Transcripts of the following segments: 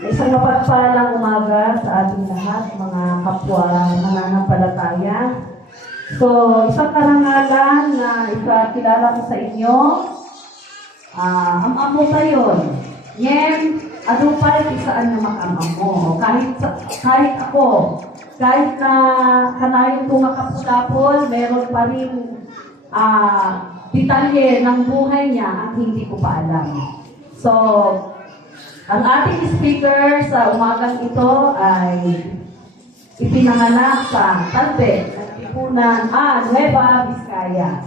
Isang mapagpalang umaga sa ating lahat, mga kapwa mananampalataya. So, isang karangalan na ipakilala ko sa inyo, am-amo kayo. Ngem, adupay isaan na makam-amo. Kahit ako, kahit na kanayon ko makapulapol, meron pa rin detalye ng buhay niya ang hindi ko pa alam. So, ang ating speaker sa umagang ito ay ipinanganak sa Talbe, Katipunan, Nueva Vizcaya.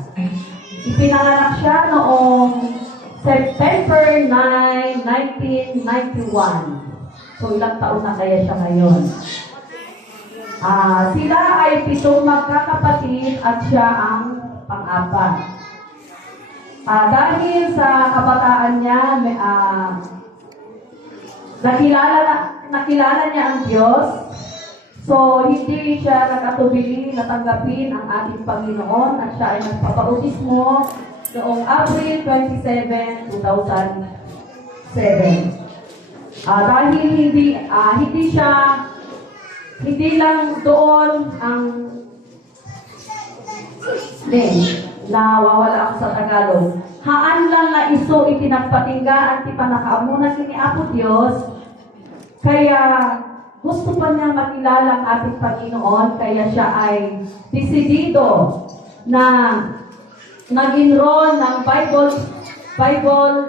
Ipinanganak siya noong September 9, 1991. So, ilang taon na kaya siya ngayon? Sila ay 7 magkakapatid at siya ang pang-apat. Dahil sa kabataan niya, nakilala niya ang Diyos. So, hindi siya nakatubili na tanggapin ang ating Panginoon at siya ay nagpapautismo noong April 27, 2007. Dahil hindi lang doon ang nawawala ako sa Tagalog. Haan lang na iso itinagpatinggaan ti panakaamunan ni Apo Diyos. Kaya gusto pa niya makilala ang ating Panginoon, kaya siya ay desidido na nag-enroll ng Bible school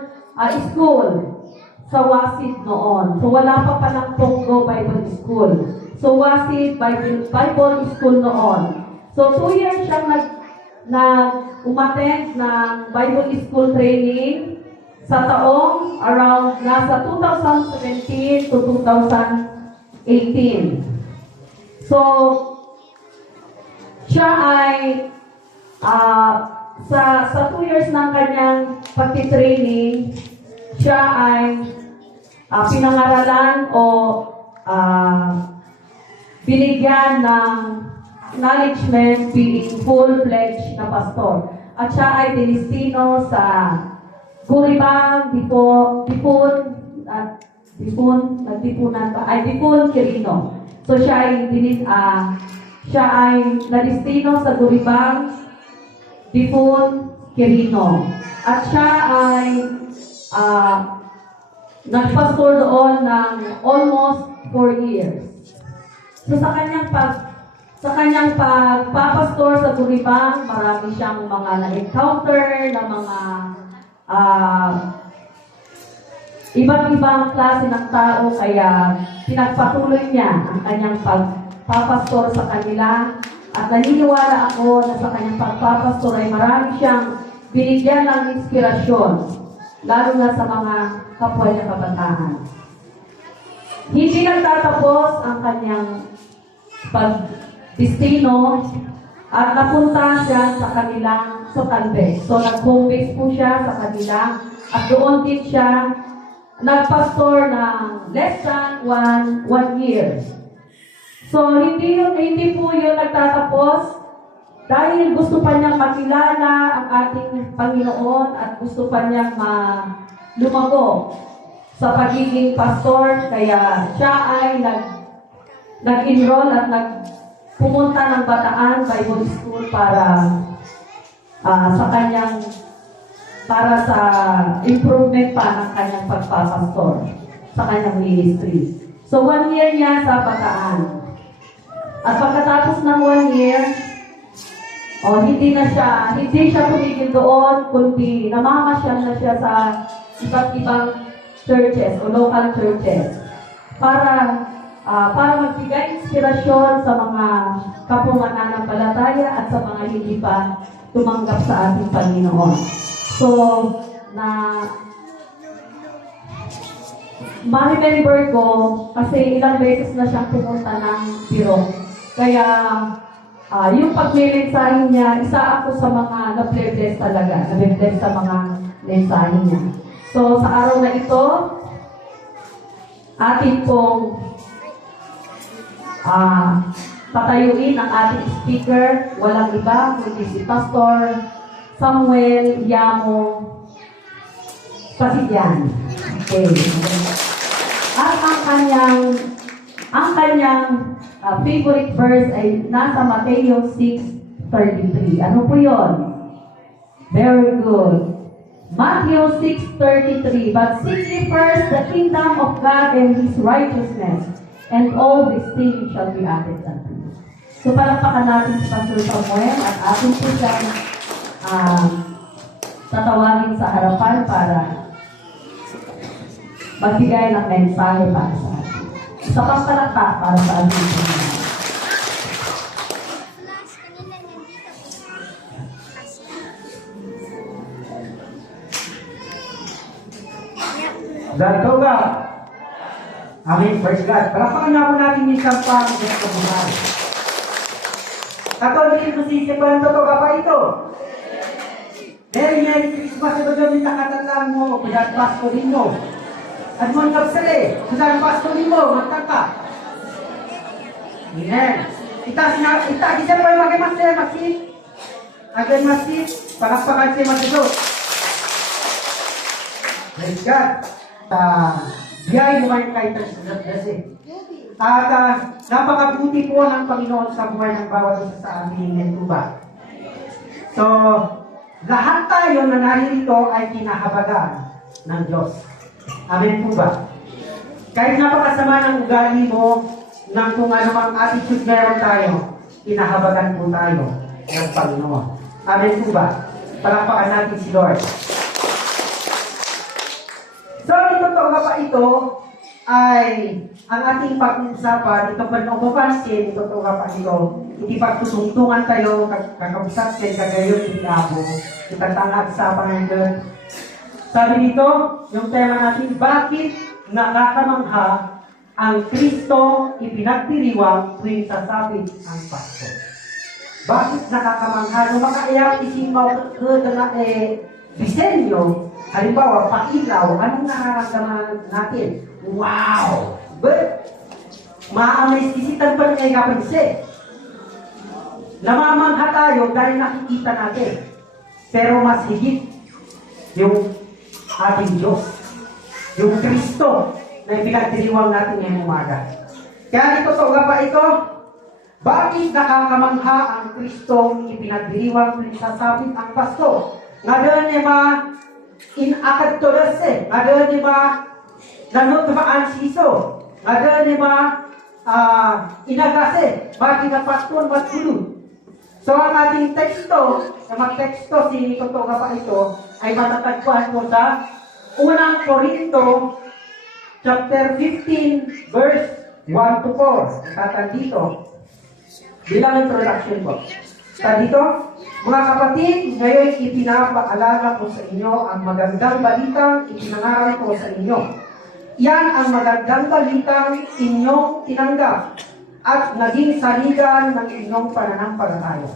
sa Wasid noon. So wala pa palang Pongo Bible School. So Wasid Bible School noon. So 2 years siyang umattend ng Bible School training sa taong around nasa 2017 to 2018. So, siya ay sa 2 years ng kanyang pagtitraining, siya ay pinangaralan o binigyan ng acknowledgement being full-fledged na pastor. At siya ay dinistino sa Guribang, Dipun, Quirino. So siya ay nadistino sa Guribang, Dipun, Quirino. At siya ay nagpastor doon ng almost 4 years. So sa kanyang pagpapastor sa Guribang, marami siyang mga na-encounter na mga iba't ibang klase ng tao, kaya pinagpatuloy niya ang kanyang pagpapastor sa kanila. At naniniwala ako na sa kanyang pagpapastor ay marami siyang binigyan ng inspirasyon, lalo na sa mga kapwa niya kabataan. Hindi nagtatapos ang kanyang pagdestino at napunta siya sa kanilang Talbe. So, nag-home base po siya sa kanila at doon din siya nagpastor ng less than one year. So, hindi po yun nagtatapos dahil gusto pa niyang makilala ang ating Panginoon at gusto pa niyang lumago sa pagiging pastor. Kaya siya ay nag-enroll at pumunta ng Bataan Bible School para sa improvement pa ng kanyang pagpapastor sa kanyang ministry. So 1 year niya sa Bataan. At pagkatapos ng 1 year, hindi siya tumigil doon, kundi namamasyal na siya sa iba't ibang churches o local churches para magbigay inspirasyon sa mga kapwa mananampalataya at sa mga hindi pa tumanggap sa ating Panginoon. So, ma-remember ko kasi ilang beses na siyang pumunta ng biro. Kaya, yung pag-mensahe niya, isa ako sa mga na-bless talaga. Na-bless sa mga mensahe niya. So, sa araw na ito, atin pong patayuin ang ating speaker, walang iba kundi si Pastor Samuel Yamo Pasidyan. Okay. At ang ang kanyang favorite verse ay nasa Mateo 6:33. Ano po yon? Very good. Matthew 6:33. But seek ye first the kingdom of God and His righteousness, and all these things shall be added unto you. So palakpakan natin si Pastor Samuel at atin po siyang tatawagin sa harapan para magbigay ng mensahe para sa atin. Sa pagtalakpak para sa ating Panginoon. God to God. Amen. Praise God. Palakpakan na po natin yung sampang sa kabuhay. Katolik mo si Sepan to ka ito. Merry Christmas. Ito doon yung nakatalaan mo. Kudat Pasko din mo. At mo yung kapsali. Kudat Pasko din mo. Magtaka. Amen. Ita siya po yung mag-imasya. Mag-imasya. Palakpakan siya mag-iso. Praise God. Biyay mo kayo kay Tresy. At napakabuti po ng Panginoon sa buhay ng bawat isa sa aming Mentuba. So, lahat tayo na narito ay kinahabagan ng Diyos. Amen po ba? Kahit napakasama ng ugali mo, ng kung anumang attitude meron tayo, kinahabagan po tayo ng Panginoon. Amen po ba? Palakpakan natin si Lord. So, totoo nga pa ito ay ang ating pag-uusapan, ito pa nung mapansin, totoo nga pa ito, hindi pagtutungtungan tayo, kakabusat kayo, kagayon, hindi ako, itatangag sa Panginoon. Sabi dito, yung tema natin, bakit nakakamangha ang Kristo ipinagdiriwang tuwing sasapit ang Pasko? Bakit nakakamangha? Nung makaiyak isimaw disenyo, halimbawa, pakilaw, anong nararamdaman natin? Wow! But, maamay-sisitan pa niya kapansin. Namamangha tayo dahil nakikita natin. Pero mas higit yung ating Diyos. Yung Kristo na ipinagdiriwang natin ngayong umaga. Kaya ito pa ito, bakit nakakamangha ang Kristong ipinagdiriwang tuwing sasapit ang Pasko? Ngayon inakad to rase, ngayon nanot ba siso, ngayon inagase, bakit na Pasko matulog. So ang ating teksto, na mag-teksto si Totoo nga pa ito, ay matatagpuan po sa unang Korinto, chapter 15, verse 1 to 4. Katan dito, bilang introduction po. Katan dito, mga kapatid, ngayon ipinapaalala ko sa inyo ang magandang balitang ipinangaral ko sa inyo. Yan ang magandang balitang inyong tinanggap at naging saligan ng inyong pananampalataya.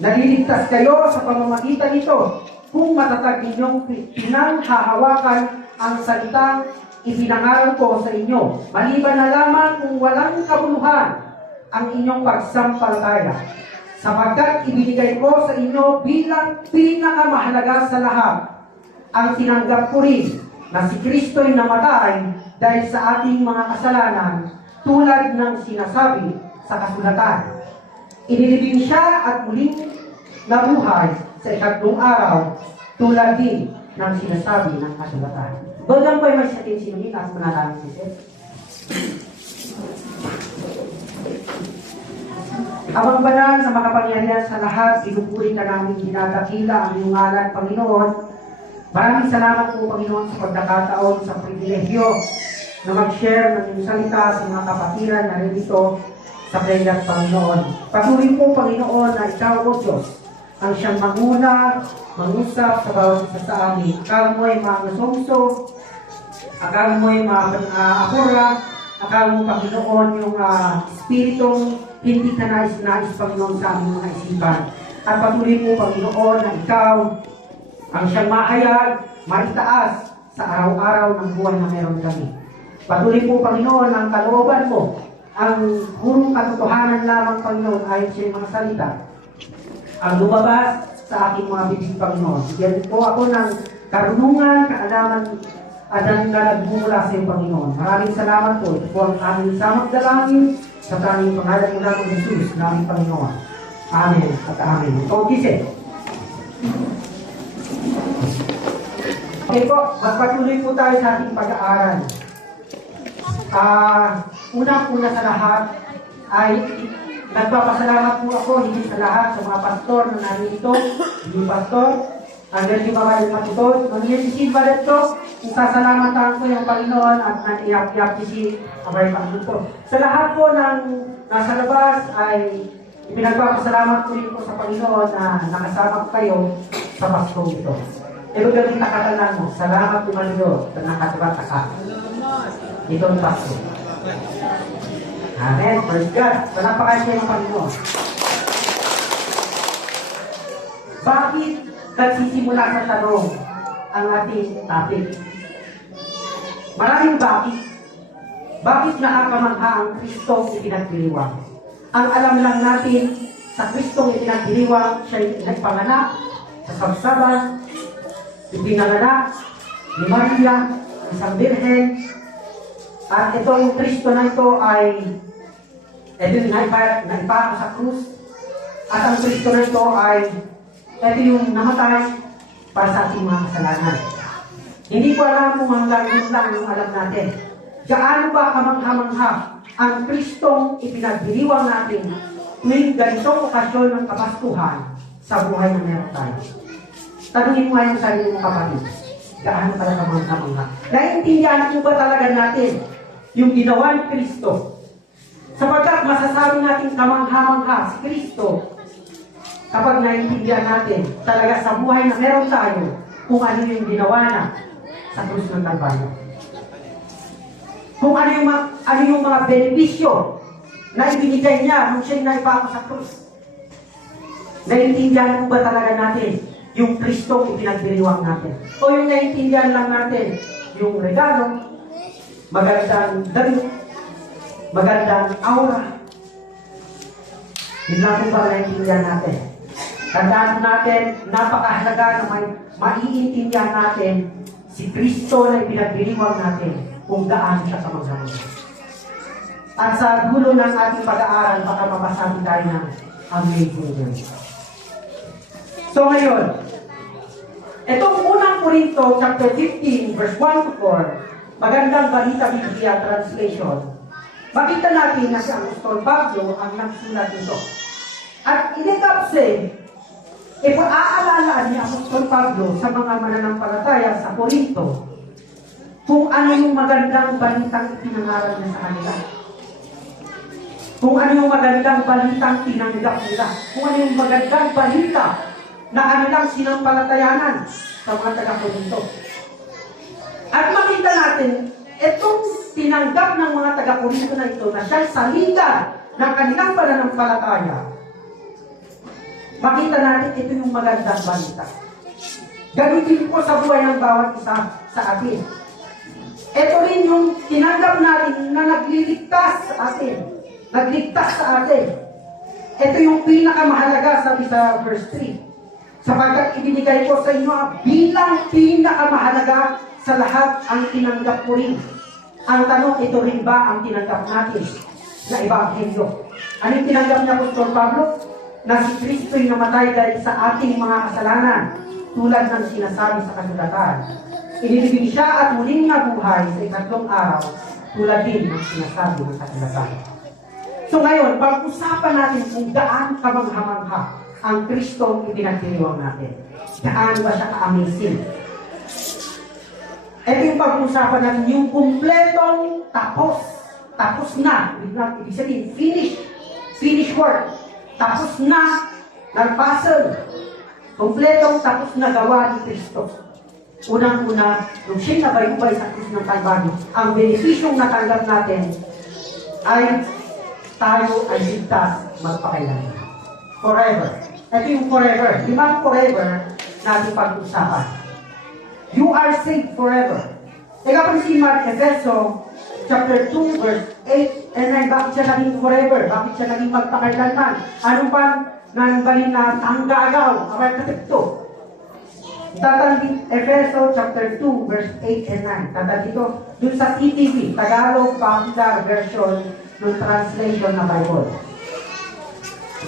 Naliligtas kayo sa pamamagitan nito kung matatag inyong pinanghahawakan ang salitang ipinangaral ko sa inyo. Maliban na lamang kung walang kabuluhan ang inyong pagsampalataya. Sapagkat ibinigay ko sa inyo bilang pinakamahalaga sa lahat ang tinanggap ko rin na si Kristo'y namatay dahil sa ating mga kasalanan tulad ng sinasabi sa kasulatan. Inilibing siya at muling nabuhay sa ikatlong araw tulad din ng sinasabi ng kasulatan. Bagang pa may satin sinunod at manalangin si Seth. Amang banal na makapangyarihan sa lahat, pinupuri ka namin dinadakila ang iyong ngalan, Panginoon. Maraming salamat po, Panginoon, sa pagkakataon, sa pribilehyo na mag-share ng iyong salita sa mga kapatiran na rinito sa kanyang Panginoon. Patuloy po, Panginoon, na ikaw, O Diyos, ang siyang manguna, mangusap sa bawat isa sa amin. Akala mo ay mga nasongso, akala mo ay mga akura, akala mo, Panginoon, yung spiritong hindi ka nais, Panginoon, sa aming mga isipan. At patuloy po, Panginoon, na ikaw ang siyang mahayag, maitaas sa araw-araw ng buhay na meron kami. Patuloy po, Panginoon, ang kalooban mo, ang purong katotohanan lamang, Panginoon, ayon sa mga salita. Ang lumabas sa aking mga bibig, Panginoon. Bigyan po ako ng karunungan, kaalaman at ang nagmumula sa iyong Panginoon. Maraming salamat po. Ito po ang aming samot dalangin sa aming pangalan mo namin Jesus, naming Panginoon. Amen at amen. Ikaw, Giselle. Okay po, magpatuloy po tayo sa ating pag-aaral. Unang-una sa lahat ay nagpapasalamat po ako higit sa lahat sa mga pastor na narito, yung pastor, hanggang di ba kayo matutod, mag-iisip ba dito, sasalamatan ko yung Panginoon at nag-iyak-iyak si Abay Panginoon. Sa lahat po ng nasa labas ay pinagpapasalamat ko rin po sa Panginoon na nakasama ko kayo sa Pasko ito. Pero ganun nakatalan mo, salamat po Manilo na nakatibata ka. Ito ang Pasko. Amen. Praise God. Panapakan kayo ng Panginoon. Bakit nagsisimula sa tanong ang ating topic? Maraming bakit. Bakit nakakamangha ang Kristong ipinagdiriwang? Ang alam lang natin, sa Kristong ipinagdiriwang, siya nagpanganak sa sabsaban, ipinanganak ni Maria, isang birhen, at itong Kristo na ito ay naipako sa krus, at ang Kristo na ito ay ito yung namatay para sa ating mga kasalanan. Hindi ko alam kung hanggang yun lang yung alam natin. Gaano ba kamangha-mangha ang Kristong ipinagdiriwang natin tuwing ganitong okasyon ng Kapaskuhan sa buhay na meron tayo. Tanungin mo ngayon sa inyo mga kapatid, gaano pala kamangha-mangha? Naiintindihan mo ba talaga natin yung ginawa ni Kristo? Sapagkat masasabi natin kamangha-mangha si Kristo kapag naiintindihan natin talaga sa buhay na meron tayo kung ano yung ginawa na sa krus ng Kalbaryo. Kung ano yung mga benepisyo na ibinigay niya nung siya'y naipako sa krus. Naiintindihan mo ba talaga natin yung Kristong ipinagdiriwang natin? O yung naiintindihan lang natin yung regalo, magandang damit, magandang aura? Hindi natin ba naiintindihan natin? Tandaan natin, napakahalaga na maiintindihan natin si Kristo na ipinagdiriwang natin kung gaano siya kamangha-mangha. At sa dulo ng ating pag-aaral, baka mapasabi tayo ng amazing news. So ngayon, itong unang Korinto, chapter 15, verse 1 to 4, magandang balita Biblia translation, makita natin na si Apostol Pablo ang nagsulat nito. At inikapse, ipaalala ni Apostol Pablo sa mga mananampalataya sa Korinto kung ano yung magandang balitang ipinangaral niya sa kanila. Kung ano yung magandang balitang tinanggap nila. Kung ano yung magandang balita na kanilang sinampalatayanan sa mga taga-Korinto. At makita natin, itong tinanggap ng mga taga-Korinto na ito na siya'y saligan ng kanilang pananampalataya, makita natin ito yung magandang balita. Ganun din po sa buhay ng bawat isa sa atin. Ito rin yung tinanggap natin na nagliligtas sa atin. Nagligtas sa atin. Ito yung pinakamahalaga, sabi sa verse 3. Sapagkat ibinigay ko sa inyo bilang pinakamahalaga sa lahat ang tinanggap ko rin. Ang tanong, ito rin ba ang tinanggap natin na Ebanghelyo? Ano yung tinanggap niya, Apostol Pablo? Na si Kristo'y namatay dahil sa ating mga kasalanan, tulad ng sinasabi sa kasulatan. Inilibing siya at muling nabuhay sa ikatlong araw, tulad din ng sinasabi ng kasulatan. So ngayon, pag-usapan natin kung gaano kamangha-mangha ang Kristong ipinagdiriwang natin. Gaano ba siya ka-amazing? Ito yung pag-usapan natin, yung kumpletong tapos. Tapos na. Ibig sabihin, finish work. Tapos na, nag-puzzle. Kompletong tapos na gawa ni Kristo. Unang-una, nung siya'y nabayubay sa krus ng Kalbaryo, ang benepisyong natanggap natin ay tayo ay ligtas magpakailanman. Forever. Ito yung forever. Limang forever natin pag-usapan. You are saved forever. Teka pa si Mark Efeso, chapter 2, verse 8 and 9, bakit siya naging forever? Bakit siya naging magpakailanman? Ano pa nang galing na tanggagaw? Away katipto. Tatanding Efeso chapter 2, verse 8 and 9. Tatand dito, dun sa TTV, Tagalog Popular Version ng Translation na Bible.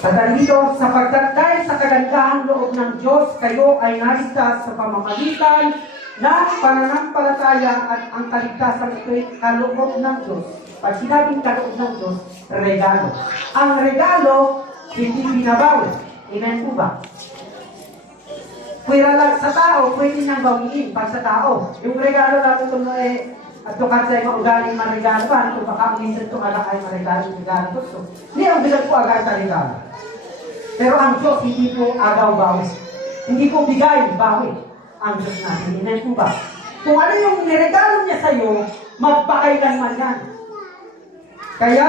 Tatand dito, sapagkat dahil sa kagandahang loob ng Diyos, kayo ay naligtas sa pamamagitan ng pananampalataya at ang kaligtasan ito'y kaloob ng Diyos. Pag sinabing kaloob ng Diyos, regalo. Ang regalo, hindi binabawi. Amen po ba? Pwera lang sa tao, pwede niyang bawiin pag sa tao. Yung regalo natin ito at tukad sa mga ugaling marigalo pa, kung baka minsan ito alak ay marigalo gusto. Hindi ang bilang po agad sa regalo. Pero ang Diyos, hindi po agaw-bawi. Hindi po bigay, bawi ang Diyos natin. Amen po ba? Kung ano yung niregalo niya sa'yo, magpakailanman yan. Kaya,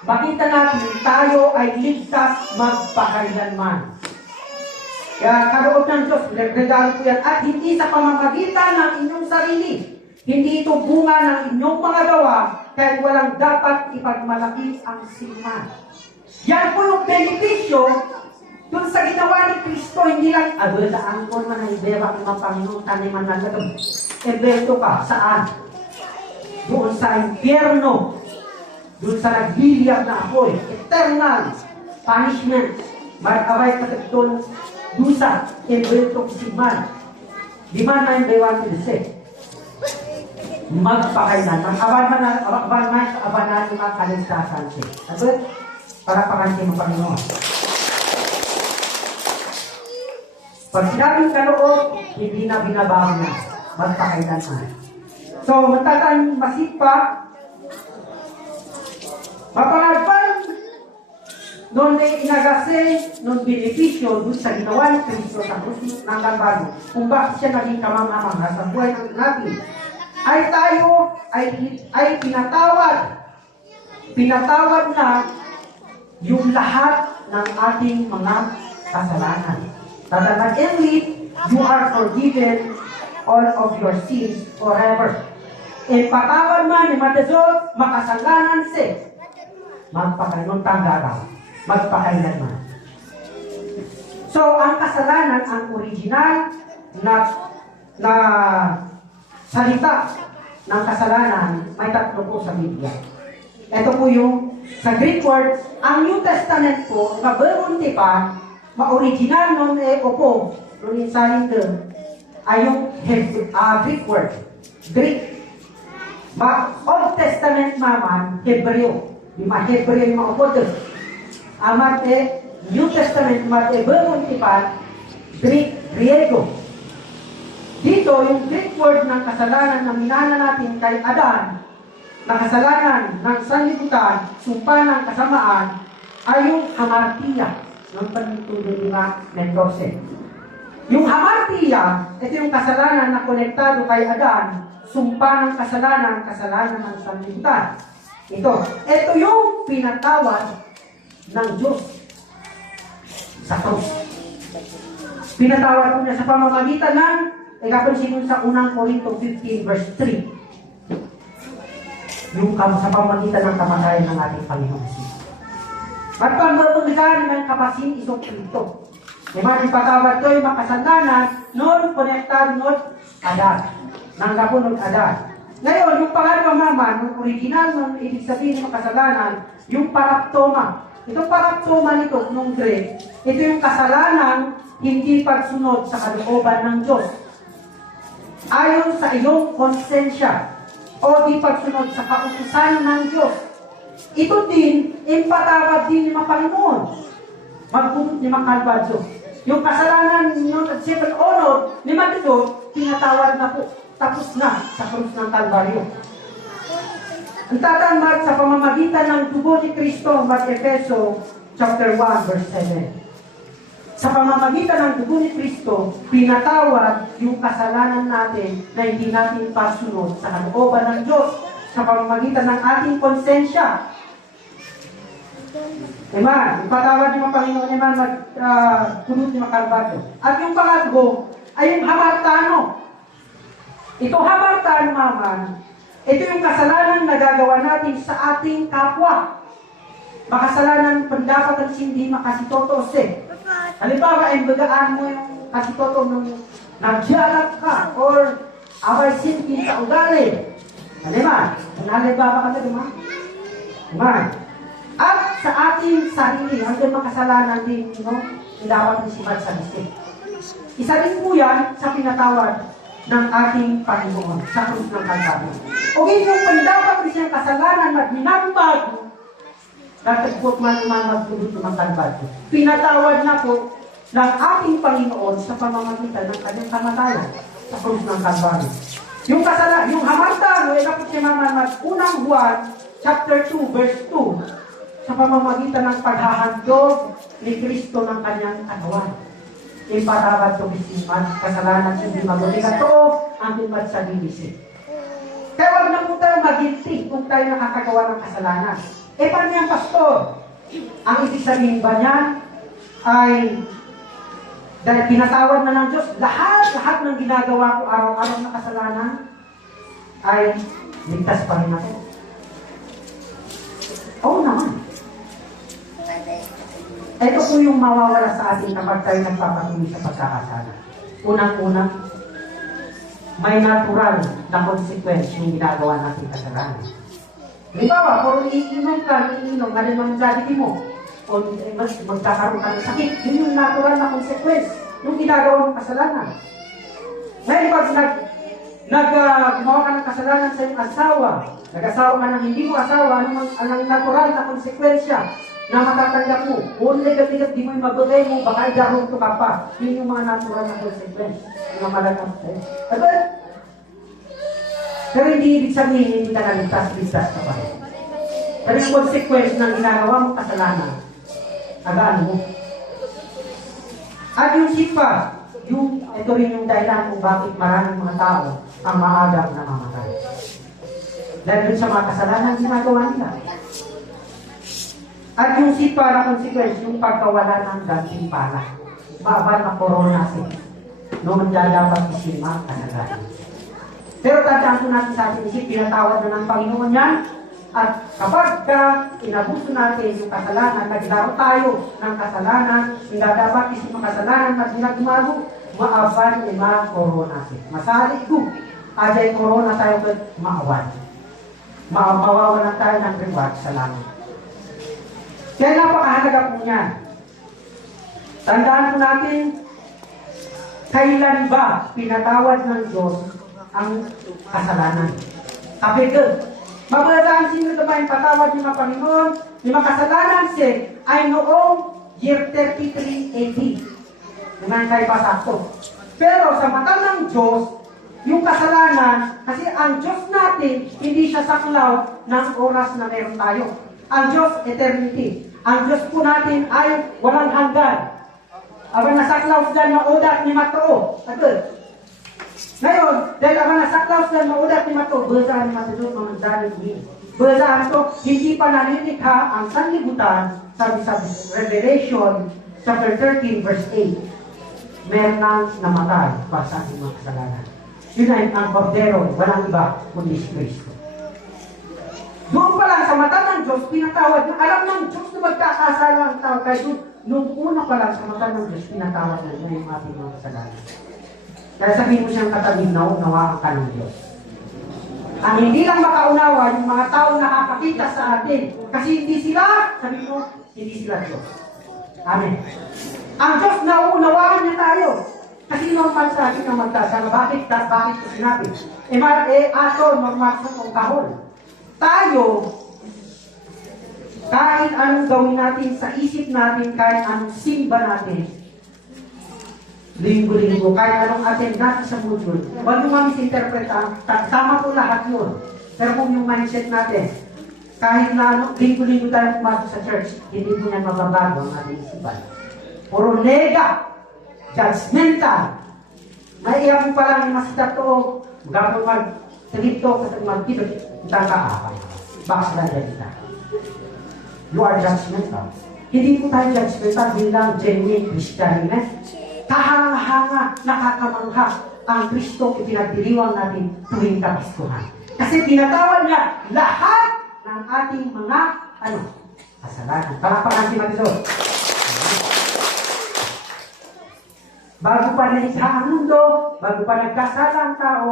makita natin, tayo ay ligtas magpakailanman. Kaya kaloob ng Diyos, regalo po yan. At hindi sa pamamagitan ng inyong sarili. Hindi ito bunga ng inyong mga gawa, kaya walang dapat ipagmalaki ang siman. Yan po yung benepisyo dun sa ginawa ni Kristo. Hindi lang, daan ko naman ang ibeba ng mga Panginoon, taniman na gagawin. Ebeto ka, saan? Doon sa impyerno. Doon sa naghiliyag na apoy. Eternal punishment. Mag-away ka doon dusa, invento si man. Di man na yung bewan to the sick. Magpakailan. Ang aban man sa abanan yung mga kaligtasan siya. Sabi, para pakansin mo Panginoon. Pag sinabing kaloob, hindi na binabago na. Magpakailan man. So, matataan masipa, mapangadpan, noon ay inagase, noon benepisyo doon sa ginawa ni Kristo sa krus ng Kalbaryo, kung bakit siya naging kamamamang sa buhay natin, ay tayo ay pinatawad. Pinatawad na yung lahat ng ating mga kasalanan. Tatandaan indeed, you are forgiven all of your sins forever. E patawad man ni Matezot, makasalanan si magpakailan tanggagaw. Magpakailanman. So, ang kasalanan, ang original na salita ng kasalanan, may tatlo po sa Biblia. Ito po yung, sa Greek word, ang New Testament po, kaberunti pa, ma-original nun opo, nun yung salin doon, ay yung Greek word. Greek. Old Testament maman, Hebreo. Di ma-Hebreo yung mga opo doon. Amat New Testament, amat beruntipan, Griego. Dito, yung Greek word ng kasalanan na minana natin kay Adan, na kasalanan ng sanlibutan, sumpa ng kasamaan, ay yung hamartia ng panituloy ng 14. Yung hamartia, ito yung kasalanan na konektado kay Adan, sumpa ng kasalanan ng sanlibutan. Ito yung pinatawad ng Diyos sa krus. Pinatawad po niya sa pamamagitan ng ikapansin sa unang Korinto 15 verse 3. Yung sa pamamagitan ng kamatayan ng ating Panginoon. At pamamagitan ng kapasin isang Kristo. Diba, ipatawad ko yung makasalanan, non konektado non Adan. Nang napunod Adan. Ngayon, yung pangalawa naman, yung original ng ibig sabihin ng makasalanan, yung paraptoma. Itong paraptoma nito, nung Greek, ito yung kasalanan, hindi pagsunod sa kalooban ng Diyos. Ayon sa iyong konsensya, o di pagsunod sa kautusan ng Diyos. Ito din, impatawad din ni mga Panginoon. Magpunot ni mga Kalbaryo. Yung kasalanan ninyo at siyempre honor ni Matito, tinatawad na po. Tapos na sa krus ng Kalbaryo. Ang tatamad sa pamamagitan ng dugo ni Kristo, Efeso chapter 1 verse 7. Sa pamamagitan ng dugo ni Kristo, pinatawad yung kasalanan natin na hindi natin pasunod sa kalooban ng Diyos sa pamamagitan ng ating konsensya. Amen. Ipatawad yung mga Panginoon, amen, magpunot yung mga Kalbaryo. At yung pangatlo ay yung hamartano. Ito hamartano, maman, ito yung kasalanan na gagawa natin sa ating kapwa. Makasalanan, dapat ang hindi makasitotose. Halimbawa, imbagaan mo yung kasi toto nung nagdialak ka or away sinti sa ugali. Ano ba? Nalibaba ka na naman. Diba? At sa ating sarili, hanggang makasalanan din, no? Dapat isipan sa isip. Isa rin po yan sa pinatawad ng ating Panginoon sa krus ng Kalbaryo. O yung pandapat rin siyang kasalanan at minambag, natagpot man magtulot ng Kalbaryo. Pinatawad na po ng ating Panginoon sa pamamagitan ng kanyang kamatayan sa krus ng Kalbaryo. Yung kasalanan, yung hamartan, ay kapag siya mamamag, unang Juan, chapter 2, verse 2, sa pamamagitan ng paghahandog ni Kristo ng kanyang katawan. Ipatawad to bisiman, kasalanan hindi mabuti ka to, ang timad sa lilisip. Kaya wag na po tayo maginti kung tayo nakakagawa ng kasalanan. Paano yan, pastor? Ang ibig sabihin ba niyan ay dahil pinatawad na ng Diyos, lahat ng ginagawa ko araw-araw na kasalanan ay ligtas pa rin ako. Oo naman. Ito po yung mawawala sa atin kapag tayo nagpapatuloy sa pagkakasala. Unang-una, may natural na consequence yung ginagawa natin kasalanan. Halimbawa, kung iinom ka, malimang daddy mo, o magkakaroon ka ng sakit, yun yung natural na consequence yung ginagawa ng kasalanan. Ngayon, pag gumawa ka ng kasalanan sa iyong asawa, nag-asawa ka ng hindi mo asawa, anong natural na konsekwensya na matatanggap mo? Kung legal-legal, di mo yung mabagay mo, baka idarong to ka pa. Yun yung mga natural na konsekwensya na malagang sa'yo. Pero hindi ibig sabihin, hindi ka naligtas ka pa rin. Pero yung konsekwensya ng ginagawa mong kasalanan, tagaan mo. At yung sipa, ito rin yung dahilan kung bakit maraming mga tao ang maagang namamatay. Dahil dun sa mga kasalanan, ginagawa nila. At yung sipa na consequence, yung pagkawala ng gantimpala. Babal na corona siya. Noon dapat isima kanagalan. Pero tandaan po natin sa ating isip, pinatawad na ng Panginoon yan. At kapag inabuso natin yung kasalanan, naglaro tayo ng kasalanan, hindi dapat isip ng kasalanan at ginagmago, maaban ni mga corona siya. Masalit ko, ajay corona tayo ko maawan. Mawawalan tayo ng reward sa langit. Kaya napakahalaga po niyan. Tandaan po natin, kailan ba pinatawad ng Diyos ang kasalanan? Kapag mabalagaan sino naman yung patawad ng mga Panginoon, yung mga kasalanan siya ay noong year 33 AD. Naman tayo pasakto. Pero sa mata ng Diyos, yung kasalanan, kasi ang Diyos natin, hindi siya saklaw ng oras na meron tayo. Ang Diyos, eternity. Ang Diyos po natin ay walang hanggan. Aba nasaklaw sila ng odat ni Matoo. Agad. Ngayon, dahil ang nasaklaw sila ng ulat ni Matoo, basahan ni Matoo mga dalit niya. Basahan to, hindi pa nalilikha ang sanlibutan, sabi sa Revelation chapter 13 verse 8. Meron nang namatay pa sa ating mga kasalanan. Yun ay ang Cordero, walang iba, kundi si Kristo. Doon pa lang sa mata ng Diyos, pinatawad na. Alam ng Diyos na magkakasala ang tao. Kaya doon, noong una pa lang sa mata ng Diyos, pinatawad na niya yung ating mga kasalanan. Dahil sabihin mo siyang katabi, naunawaan ka ng Diyos. Ang hindi lang makaunawa, yung mga taong nakakakita sa atin. Kasi hindi sila, sabi mo, hindi sila Diyos. Amen. Ang Diyos, nauunawaan niya tayo. Kasi normal sa atin na magdasal. Bakit ko sinabi? Ato, normal sa kong kahon. Tayo, kahit anong gawin natin sa isip natin, kahit anong simba natin, linggo-linggo, kahit anong attend natin sa module, huwag mo mamisinterpret ang tama po lahat yun. Pero kung yung mindset natin, kahit na linggo-linggo tayo pumasok sa church, hindi po yan mababago ang ating isipan. Puro nega, judgmental. Maiyak mo pa lang yung masitap to, gano'n mag-trito, kasi mag-tibet, kita ka bakit lang yan kita. You are judgmental. Hindi po tayo judgmental bilang genuine Christian. Kahanga-hanga, nakakamangha ang Kristo ipinagdiriwang natin tuwing Kapaskuhan. Kasi tinatawad niya lahat ng ating mga kasalanan. Palakpakan si Mateo. bago pa nalikha ang mundo, bago pa nagkasala ang tao,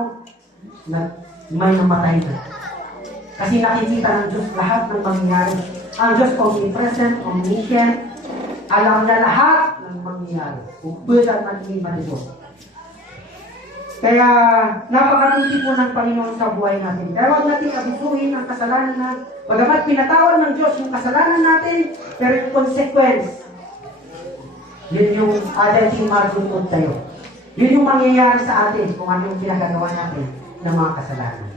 may namatay na. Kasi nakikita ng Diyos lahat ng mangyayari. Ang Diyos omnipresent, omniscient, alam na lahat ng mangyayari. Kung pwede at nag-iman ito. Kaya napakabuti po ng Panginoon sa buhay natin. Kaya huwag natin abisuhin ang kasalanan na, bagamat pinatawad ng Diyos yung kasalanan natin, pero yung consequence, yun yung adating magutot tayo. Yun yung mangyayari sa atin kung ano yung pinagagawa natin ng mga kasalanan.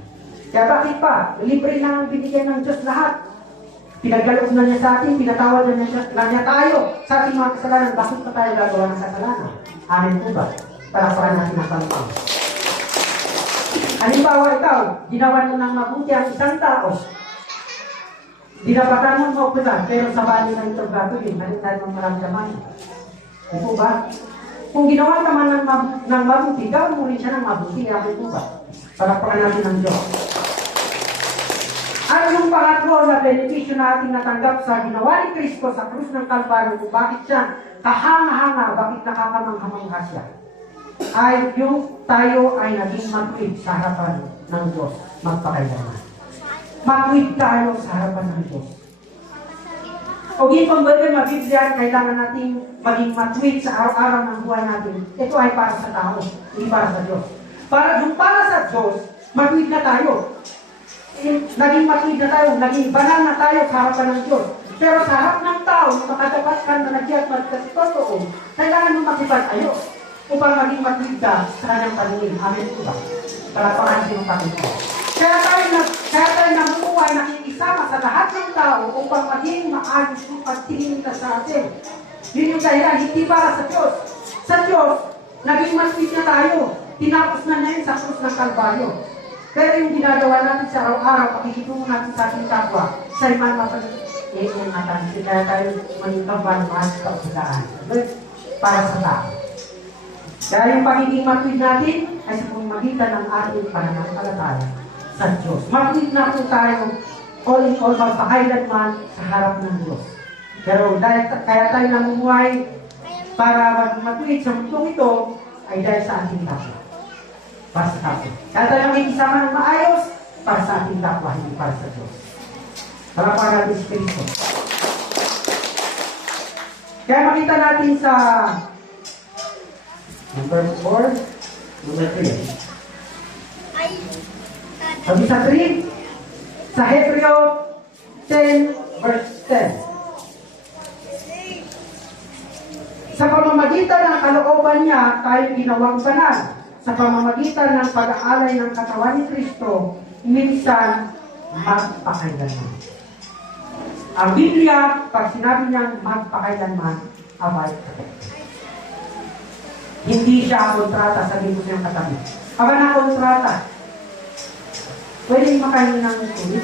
Kaya bakit pa? Libre na ang binigyan ng Diyos lahat. Pinagkaloob na niya sa atin, pinatawad na niya tayo sa ating mga kasalanan. Bakit pa tayo gagawa ng kasalanan? Amin po ba? Palakpakan natin ang Panginoon. Halimbawa ikaw, ginawa mo ng mabuti ang isang tao. Dinapatan mo mauputan, pero sa bali ng ito gagawin, halitan mo maramdaman. Di po ba? Kung ginawa ka man ng mabuti, gawin mo rin siya ng mabuti. Amin po ba? Palakpakan natin ang Diyos. At yung pangatlo na benepisyo na ating natanggap sa ginawa ni Kristo sa krus ng Kalbaryo, kung bakit siya kahanga-hanga, bakit nakakamanghamangha siya, ay yung tayo ay naging matwid sa harapan ng Diyos magpakailanman. Matwid tayo sa harapan ng Diyos. O gipang bagay mabibigyan, kailangan natin maging matwid sa araw-araw ng buhay natin. Ito ay para sa tao, hindi para sa Diyos. Para sa Diyos, matwid na tayo. Naging matwid na tayo, naging banal na tayo sa harapan ng Diyos. Pero sa harap ng tao, makadapat ka na nagyat kasi totoo, kailangan mo makipag-ayo upang maging matwid ka sa kanyang paningin. Amen po ba? Palapakan din ang Panginoon. Kaya tayo namubuhay, nakikisama sa lahat ng tao upang maging maayos yung pagtingin ka sa atin. Yun yung dahilan, hindi para sa Diyos. Sa Diyos, naging matwid na tayo. Tinapos na niya sa krus ng Kalbaryo. Pero yung ginagawa natin sa araw-araw, pakikitungo natin sa ating kapwa, sa iman mapag-iingan natin. Kaya tayo manitawban mahal sa kausagaan. Para sa tao. Kaya yung pagiging matwid natin ay sa pamamagitan ng ating pananampalataya sa Diyos. Matwid na po tayo, all in all, magpakailanman sa harap ng Diyos. Pero dahil kaya tayo namumuhay para maging matwid sa mundong ito, ay dahil sa ating kapwa. Para sa kapwa. Kaya tayo nakikisama ng maayos para sa ating kapwa, hindi para sa Diyos. Para natin si Kristo. Kaya makita natin sa number 4, number 3. Sabi sa 3, sa Hebreo 10, verse 10. Sa pamamagitan ng kalooban niya, tayo ginawang banal. Sa pamamagitan ng pag-aalay ng katawan ni Kristo, minsan magpakailanman. Ang Biblia, pag sinabi niyang magpakailanman, abay. Hindi siya kontrata, sabi ko siyang katabi. Aba na kontrata. Pwede makain ng tuloy.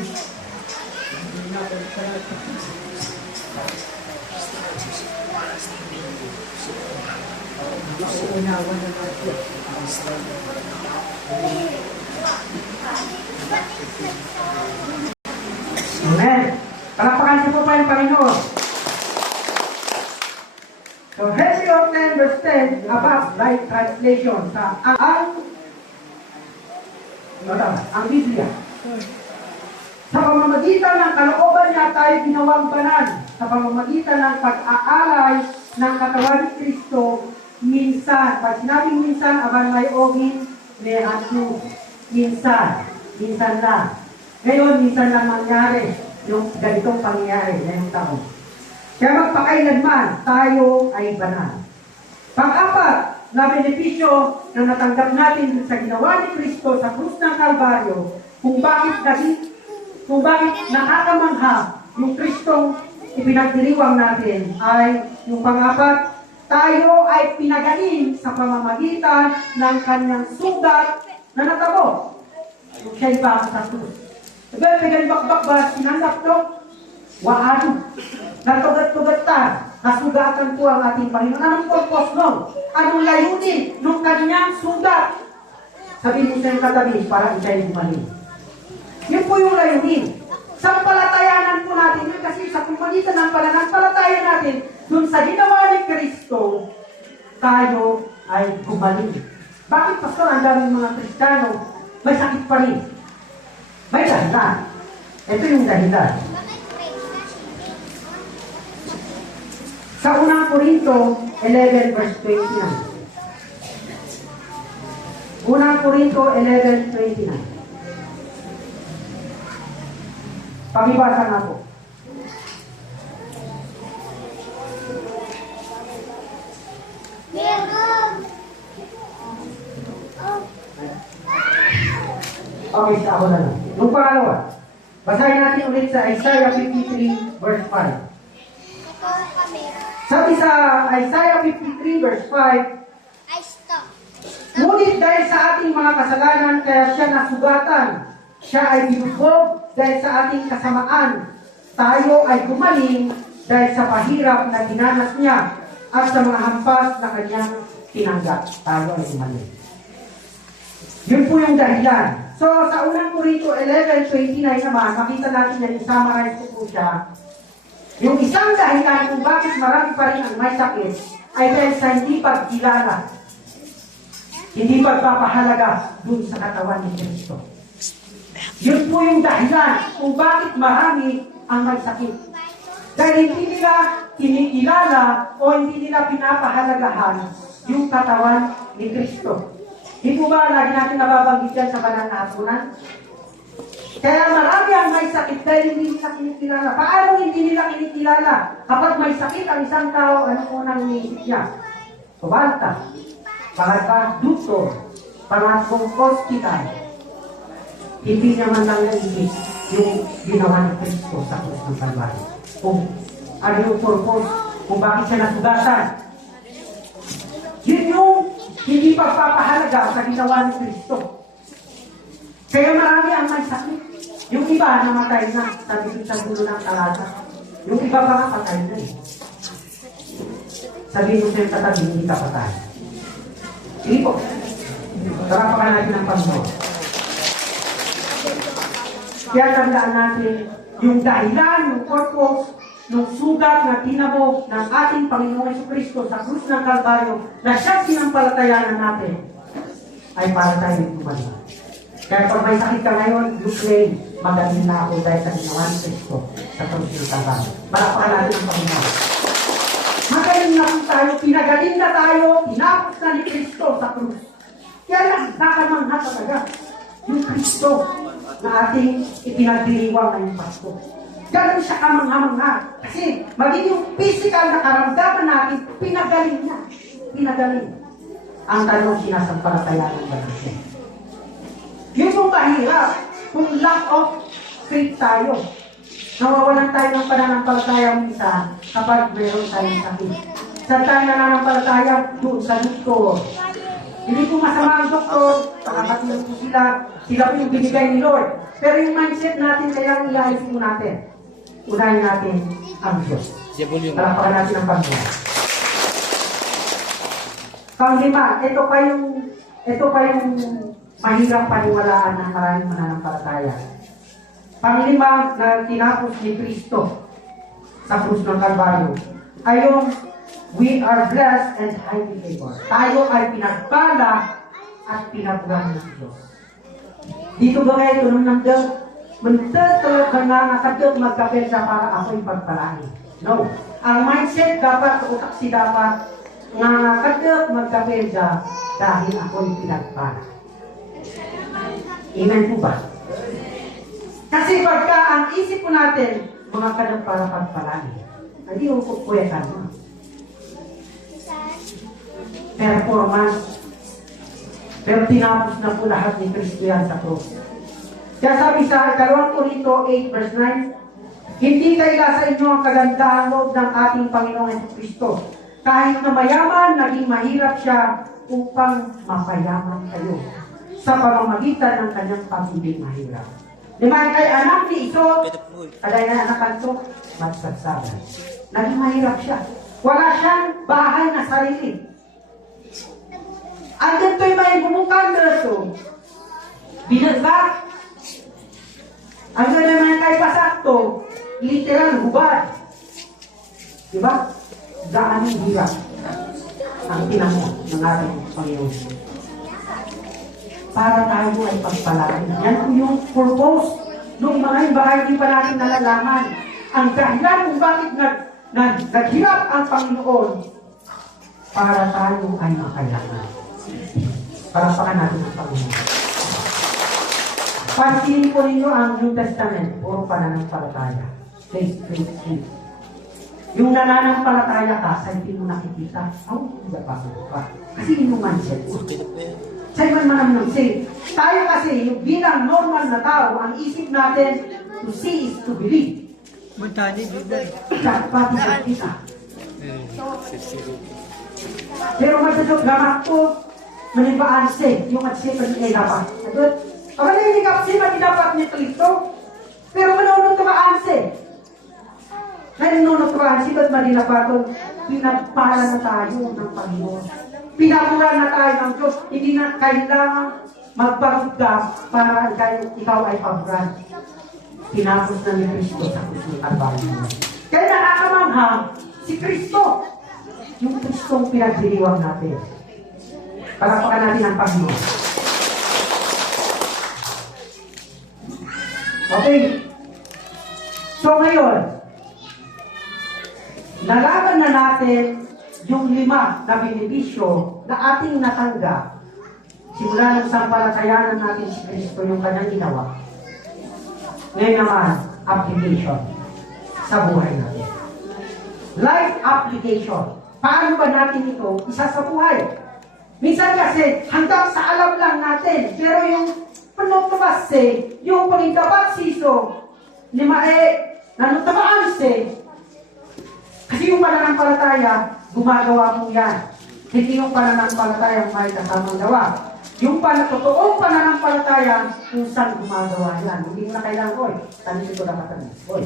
Amen. Palakpakan siya po pa yung Panginoon. So, Hebreo 10 verse 10, above right translation sa ang Biblia. Sa pamamagitan ng kalooban niya tayo ginawang banal. Sa pamamagitan ng pag-aalay ng katawan ni Kristo, minsan, pag sinabing minsan, aban may ogin, may atu, minsan lang. Ngayon, minsan lang mangyari yung ganitong pangyayari ngayong taon. Kaya magpakailanman, tayo ay banal. Pang-apat na benepisyo na natanggap natin sa ginawa ni Kristo sa krus ng Kalbaryo, kung bakit nakakamangha yung Kristong ipinagdiriwang natin ay yung pang-apat, tayo ay pinagaling sa pamamagitan ng kanyang sugat na natabo. Kung siya'y baka sa krus. Sabi, pigalibakbak ba sinanggap to? Waano. Natugat-tugatan. Nasugatan po ang ating Panginoon. Anong purpose nun? Anong layunin nung kanyang sugat? Sabi mo siyang katabi para siya'y gumaling. Yun po yung layunin. Sa palatayanan po natin yun kasi sa pamamagitan ng pananampalataya natin dun sa ginawa ni Kristo, tayo ay gumaling. Bakit, Pastor, ang daming mga Kristiyano may sakit pa rin? May dahilan. Ito yung dahilan. Sa unang Korinto 11 verse 29. Unang Korinto 11:29. Pagibasa nga po. Okay, sa ako na lang. Nung pangalawa, basahin natin ulit sa Isaiah 53 verse 5. Sabi sa Isaiah 53 verse 5, ngunit dahil sa ating mga kasalanan, kaya siya nasugatan. Siya ay binubog dahil sa ating kasamaan. Tayo ay gumaling dahil sa pahirap na dinanas niya at sa mga hampas na kanyang tinanggap. Tayo ay gumaling. Yun po yung dahilan. So, sa unang Korinto 11:29 naman, makita natin yan, i-summarize ko po siya. Yung isang dahilan kung bakit marami pa rin ang may sakit ay dahil sa hindi pagkilala. Hindi pagpapahalaga dun sa katawan ni Kristo. Yun po yung dahilan kung bakit marami ang may sakit. Dahil hindi nila kinikilala o hindi nila pinapahalagahan yung katawan ni Kristo. Hindi po ba lagi natin nababanggit yan sa banal na hapunan? Kaya marami ang may sakit dahil hindi nila kinikilala. Paano hindi nila kinikilala? Kapag may sakit ang isang tao, ano unang iniisip niya? Kubalta. Pangatlo, doktor. Pangatlong, hospital. Hindi niya man lang naisip yung ginawa ni Kristo sa krus ng Kalbaryo. Kung ano yung purpose, kung bakit siya nasugatan. Yun yung hindi pagpapahalaga sa ginawa ni Kristo. Kaya marami ang may sakit. Yung iba namatay na sa dulo ng talata. Yung iba pa nga patay na eh. Sabihin mo sa'yo katabi, hindi ka patay. Sige po. Tarapakan natin ang Panginoon. Kaya tandaan natin yung dahilan, yung purpose, yung sugat na tinabog ng ating Panginoong Jesucristo sa krus ng Kalbaryo na siya sinampalatayanan natin ay para tayo gumaling. Kaya pag may sakit ka ngayon, you claim, magaling na ako dahil sa ginawa ni Kristo sa krus ng Kalbaryo. Palakpakan natin ang Panginoon. Magaling na po tayo, pinagaling na tayo, tinapos na ni Kristo sa krus. Kaya nakamangha talaga yung Kristo na ating ipinagdiriwang na yung Pasko. Ganun siya kamangha-mangha. Kasi maging yung physical na karamdaman natin, pinagaling niya. Pinagaling. Ang tanong, sinasampalatayanan ba natin? Yun yung mahirap. Kung lack of faith tayo. Nawawalan tayo ng pananampalataya minsan kapag meron tayong sakit. Saan tayo nananampalataya? Doon sa doktor. Hindi po masama ang doktor, pakakatulong po sila. Sila po yung binigay ni Lord. Pero yung mindset natin, kaya ilayos po natin. Unahin natin ang Diyos. Palakpakan natin ang Panginoon. Panglima, ito pa yung mahirap paniwalaan ng maraming mananampalataya. Panglima na tinapos ni Kristo sa krus ng Kalbaryo ay yung we are blessed and highly favored. Tayo ay pinagpala at pinabuhan ng Diyos. Dito ba kayo tulong ng Diyos? Magtatulog ka nga nakadot magkapit siya para ako'y pagpalain. No. Ang mindset dapat, utak si dapat, nga nakadot magkapit siya dahil ako'y pinagpala. Amen po ba? Kasi pagka ang isip po natin, mga kadot para pagpalain, hindi yung kukuyakan mo. Performance. Pero tinapos na po lahat ni Kristo yan sa krus. Kaya sabi sa 2 Korinto 8 verse 9, hindi kaila sa inyo ang kagandahan loob ng ating Panginoong Jesucristo. Kahit na mayaman, naging mahirap siya upang mapayaman kayo sa pamamagitan ng kanyang pag-ibig mahirap. Diba kay anak ni Iso, kaday na anak kanto, magsagsagan. Naging mahirap siya. Wala siyang bahay na sarili. At ito'y may bumukan na ito. Binagbat. Ang ganda naman kay pasakto, literal hubad. Diba? Daan yung hirap. ang tinamo ng ating Panginoon. Para tayo ay pagpalain. Yan po yung purpose nung mga bahay di pa natin nalalaman. Ang dahilan kung bakit naghirap ang Panginoon para tayo ay makayanan. Palapakan natin ang Panginoon. Pansinin po ninyo ang New Testament, puro pananampalataya. Faith, faith, faith. Yung nananampalataya ka, sa hindi mo nakikita, hindi pa pa. Kasi inuman siya. Sa'yo man naman say, tayo kasi, yung bilang normal na tao, ang isip natin, to see is to believe. Pati sa kita. Pero matutog gamak po, manibaan siya, yung matsipan niya dapat. Ang maniligap siya, dapat ni Kristo. Pero manunod tumaan siya. Nanunod tumaan siya, ba't manilapaton? Pinagpala na tayo ng Panginoon. Pinapuran na tayo ng Diyos. Hindi na kailangan magpagugam para ikaw ay paburan. Pinapos na ni Kristo sa kusong Kalbaryo. Kaya nakakamangha si Kristo. Yung Kristong pinagdiriwang natin. Palapakan natin ang Panginoon. Okay. So ngayon, nalaman na natin yung 5 na benepisyo na ating natanggap simula ng sampalatayanan natin si Kristo yung kanyang ginawa. Ngayon naman, application sa buhay natin. Life application. Paano ba natin ito isa sa buhay? Minsan kasi, hanggang sa alam lang natin, pero yung panutubase, yung panitabat siso, ni Mae, nanutamaan siya. Kasi yung pananampalataya, gumagawa mo yan. Hindi yung pananampalataya may kasamang gawa. Yung totoong pananampalataya, kung saan gumagawa yan. Hindi mo na kailangan, oy, tanin ito na katanis. Oy,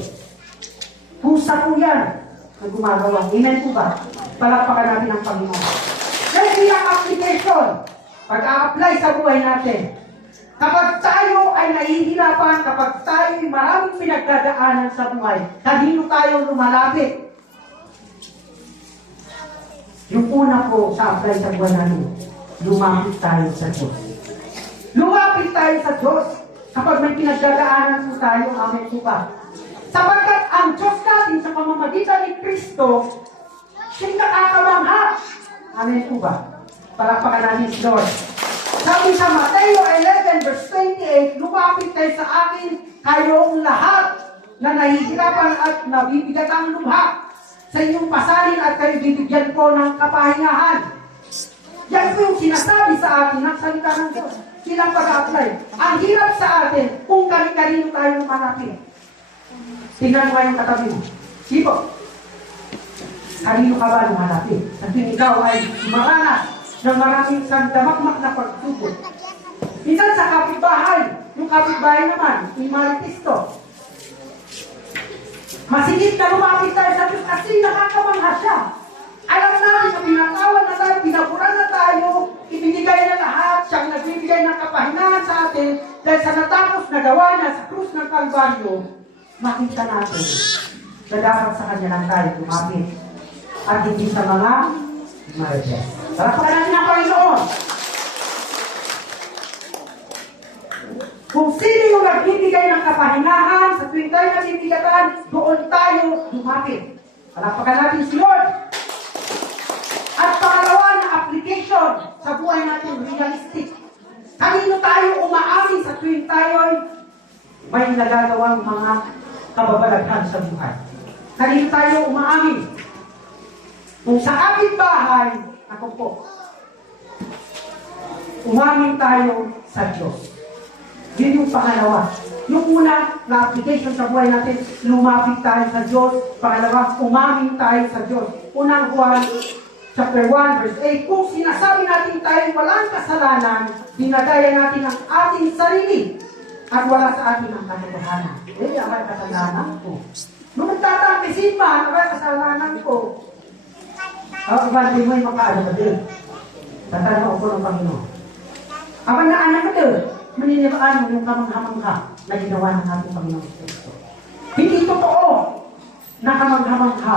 pusa po yan na gumagawa. Amen po ba? Palakpakan natin ang Panginoon. Kaya yung application, pag-a-apply sa buhay natin, kapag tayo ay nahihirapan, kapag tayo ay maraming pinagdadaanan sa buhay, kanino tayo lumalapit? Yung una po sa apply sa buhay natin, lumapit tayo sa Diyos. Lumapit tayo sa Diyos kapag may pinagdadaanan po tayo, amen po ba? Sapagkat ang Diyos natin sa pamamagitan ni Kristo, siya'y nakakamangha. Amen po ba? Palakpakan natin si Lord. Sabi sa Mateo 11 verse 28, lumapit kayo sa akin, kayong lahat na nahihirapan at nabibigat ang lubha. Sa inyong pasalin at kayo bibigyan ko ng kapahingahan. Yan po yung sinasabi sa atin ng salita ng Diyos. Silang pag-apply. Ang hirap sa atin kung kanino tayo malapit. Tingnan mo yung katabi mo. Sipo. Kanino ka ba lumalapit? At kung ikaw ay maranas ng maraming sandamakmak na pagsubok. Minsan sa kapitbahay, yung kapitbahay naman, yung Marikisto. Masigit na lumapit tayo sa Diyos kasi nakakamangha siya. Alam natin na pinatawad na tayo, pinapuran na tayo, ibinigay na lahat, siyang nagbibigay ng kapahingahan sa atin dahil sa natapos na gawa niya sa krus ng Kalbaryo, makita natin na dapat sa kanya lang tayo lumapit at hindi sa mga martes. Palakpakan natin ang Panginoon. Kung sino yung nagbibigay ng kapahingahan sa tuwing tayo nabibigatan, doon tayo lumapit. Palakpakan natin si Lord. At pangalawa na application sa buhay natin, realistic. Kanino tayo umaamin sa tuwing tayo may nagagawang mga kababalaghan sa buhay? Kanino tayo umaamin? Kung sa aking bahay, ako po, umamin tayo sa Diyos. Yun yung pangalawa. Yung una na application sa buhay natin, lumapit tayo sa Diyos. Pangalawa, umamin tayo sa Diyos. Unang Juan, chapter 1, verse 8, kung sinasabi natin tayo walang kasalanan, dinagaya natin ang ating sarili at wala sa atin ang katotohanan. Ang kasalanan ko. Nung nagtatampisin man, ang kasalanan ko. Ibante mo yung makaano ka din. Tatanaw ko ng Panginoon. Abang na anak ko din, maninibaan mo yung kamanghamangha na ginawa ng ating Panginoon Kristo. Hindi totoo na kamanghamangha.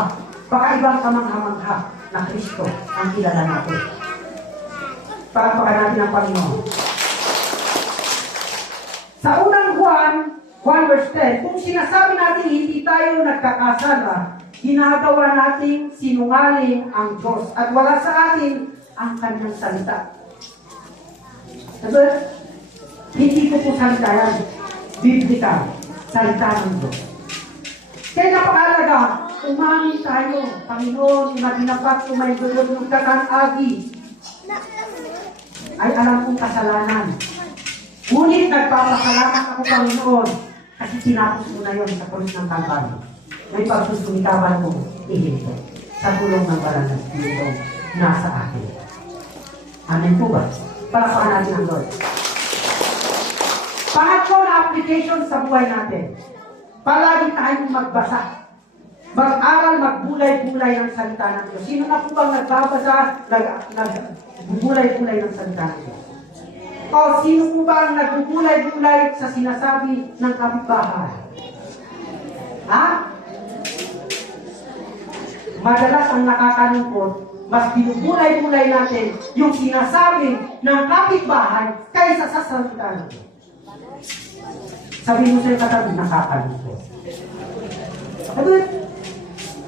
Baka ibang kamanghamangha. na Kristo ang kilala natin. Palakpakan natin ang Panginoon. Sa unang Juan 1 verse 10, kung sinasabi natin hindi tayo nagkakasala, ginagawa nating sinungaling ang Diyos at wala sa atin ang kanyang salita. Sabi, hindi ko po salita yan. Biblical. Salita ng Diyos. Kaya napakalaga, umamin tayo, Panginoon, na dinapat ko may gulod ng kakanagi. Ay alam kong kasalanan. Ngunit nagpapasalamat ako, Panginoon, kasi tinapos mo na yun sa pulis ng Kalbaryo. May pagsusumikapan mo, ihinto, sa tulong ng Banal na Espiritu nasa akin. Amen po ba? Palakpakan natin ang Lord. Pangatlo na application sa buhay natin. Palagi tayong magbasa. Mag-aral, magbulay-bulay ng salita ng Diyos. Sino na po bang nagbabasa, nagbubulay-bulay ng salita ng Diyos? O sino po bang nagbubulay-bulay sa sinasabi ng kapitbahay? Ha? Madalas ang nakakalungkot, mas binubulay-bulay natin yung sinasabi ng kapitbahay kaysa sa salita ng Diyos. Sabi mo sa'yo katabi, nakakalungkot. Sabi,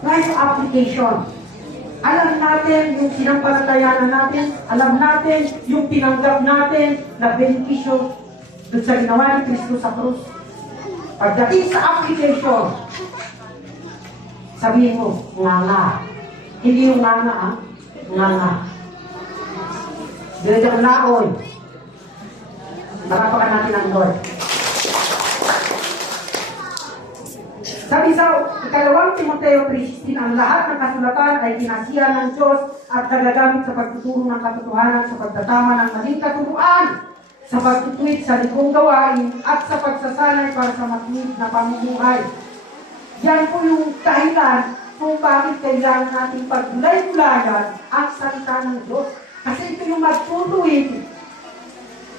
right application. Alam natin yung sinampalatayanan natin, alam natin yung tinanggap natin na benepisyo doon sa ginawa ni Kristo sa krus. Pagdating sa application, sabihin mo, nga. Hindi yung nga, nga. Dito ang laon. Nakapakan natin ang Lord. Sabi sa ikalawang Timoteo 3:16, ang lahat ng kasulatan ay kinasiya ng Diyos at nagagamit sa pagtuturo ng katotohanan, sa pagtatama ng maling katuruan, sa pagtutuwid sa likong gawain, at sa pagsasanay para sa matuwid na pamumuhay. Yan po yung dahilan kung bakit kailangan natin pagbulay-bulayan ang salita ng Diyos. Kasi ito yung magtutuwid